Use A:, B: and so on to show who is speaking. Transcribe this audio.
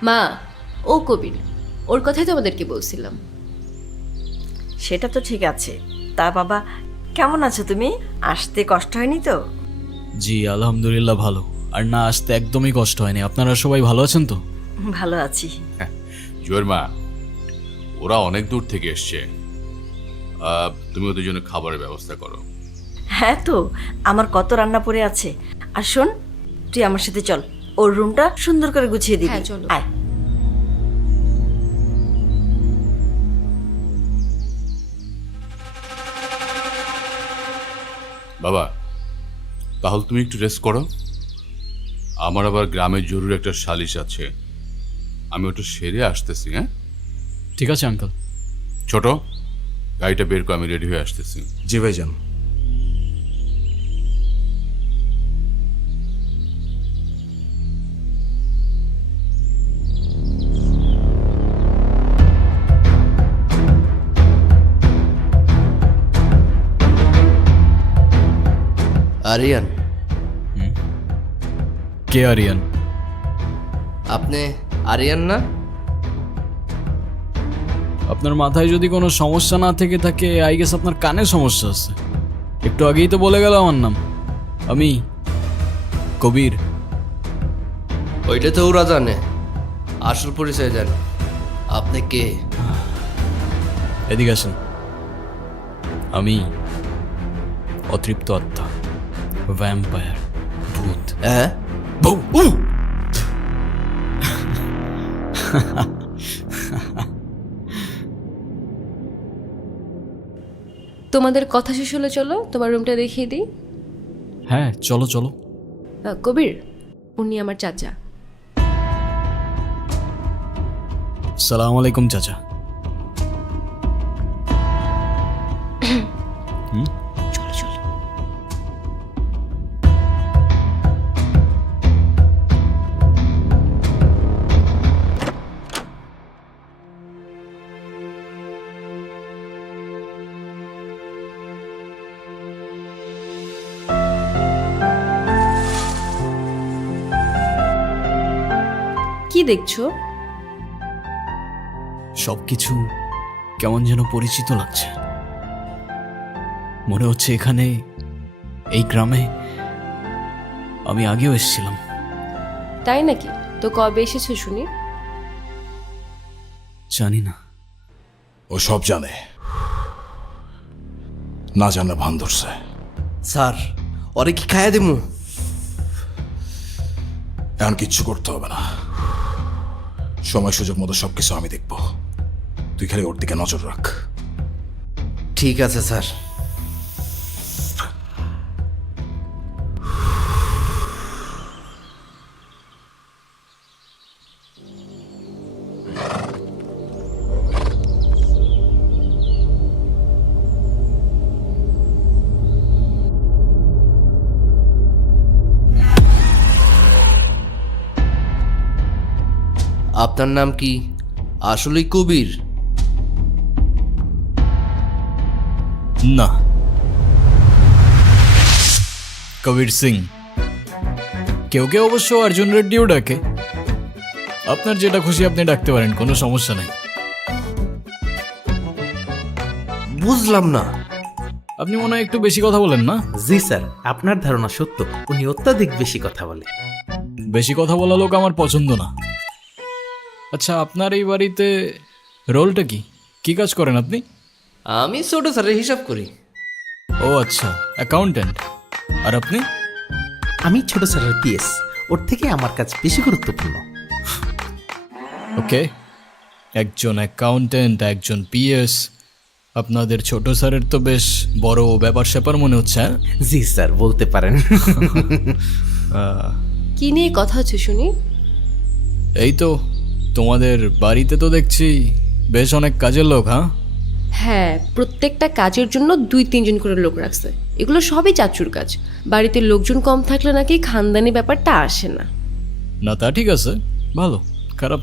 A: মা, ও কবির, ওর কথাই তো আমাদেরকে বলছিলাম।
B: সেটা তো ঠিক আছে। তা বাবা, কেমন আছো তুমি? আসতে কষ্ট হয়নি তো?
C: জি আলহামদুলিল্লাহ ভালো। আর না আসতে একদমই কষ্ট হয়নি। আপনারা সবাই ভালো আছেন তো?
B: ভালো আছি।
D: জুয়ের মা, ওরা অনেক দূর থেকে এসছে, তুমি ওদের জন্য খাবারের ব্যবস্থা করো।
B: হ্যাঁ তো, আমার কত রান্না পড়ে আছে। আর শোন, তুই আমার সাথে চল, ওর রুমটা সুন্দর করে গুছিয়ে দিবি।
A: হ্যাঁ, চলো।
B: আয়।
D: বাবা, তাহলে তুমি একটু রেস্ট করো। আমার আবার গ্রামে জরুরি একটা সালিশ আছে, আমি ওটা সেরে আসতেছি। হ্যাঁ
C: ঠিক আছে আঙ্কেল।
D: ছোট, গাড়িটা বের করে, আমি রেডি হয়ে আসতেছি।
E: জি ভাইজান।
F: আরিয়ান,
C: কে আরিয়ান?
F: আপনি আরিয়ান না?
C: আপনার মাথায় যদি কোনো সমস্যা না থেকে থাকে, আই গেস আপনার কানে সমস্যা আছে। একটু আগেই তো বলে গেল আমার নাম, আমি কবির।
F: ওইটা তো ওরা জানে, আসল পরিচয় দেন। আপনি কে?
C: এদিকে আসেন। আমি অতৃপ্ত আত্মা, ভ্যাম্পায়ার, ভূত।
F: হ্যাঁ,
A: তোমাদের কথা শেষ হলে চলো তোমার রুমটা দেখিয়ে দিই।
C: হ্যাঁ চলো চলো।
A: কবির, উনি আমার চাচা।
C: সালাম আলাইকুম চাচা।
A: চলো চলো। কি দেখছো?
C: সবকিছু কেমন যেন পরিচিত লাগছে। মনে হচ্ছে এখানে, এই গ্রামে আমি আগেও এসেছিলাম।
A: তাই নাকি? তো কবে এসেছো শুনি?
C: জানি না।
E: ও সব জানে, না জানলে ভান ধরছে।
F: স্যার, ওরে কি খাইয়া দিমু?
E: এখন কিচ্ছু করতে হবে না, সময় সুযোগ মতো সবকিছু আমি দেখব। তুই খালি ওর দিকে নজর রাখ।
F: ঠিক আছে স্যার। আপনার নাম কি আসলেই কবির?
C: না, কবির সিং। কেউ কেউ অবশ্য অর্জুন রেড্ডিও ডাকে। আপনার যেটা খুশি আপনি ডাকতে পারেন, কোনো সমস্যা নেই।
F: বুঝলাম না।
C: আপনি মনে হয় একটু বেশি কথা বলেন না?
G: জি স্যার, আপনার ধারণা সত্য, উনি অত্যাধিক বেশি কথা বলে।
C: বেশি কথা বলা লোক আমার পছন্দ না। আচ্ছা, আপনার এই বাড়িতে রোলটা কি? কি কাজ করেন আপনি?
F: আমি ছোট স্যারের হিসাব করি।
C: ও আচ্ছা, অ্যাকাউন্ট্যান্ট। আর আপনি?
G: আমি ছোট স্যারের পিএস, ওর থেকে আমার কাজ বেশি গুরুত্বপূর্ণ।
C: ওকে, একজন অ্যাকাউন্ট্যান্ট, একজন পিএস। আপনাদের ছোট স্যারের তো বেশ বড় ব্যাপার স্যাপার মনে হচ্ছে। হ্যাঁ?
G: জি স্যার, বলতে পারেন।
A: কি নিয়ে কথা হচ্ছে শুনি?
C: এই তো, তোমাদের বাড়িতে তো দেখছি বেশ অনেক কাজের লোক। হ্যাঁ
A: হ্যাঁ, প্রত্যেকটা কাজের জন্য 2-3 জন করে লোক রাখছে। এগুলো সবই চাচুর কাজ। বাড়িতে লোকজন কম থাকলে নাকি খানদানি ব্যাপারটা আসে না।
C: না, তা ঠিক আছে, ভালো।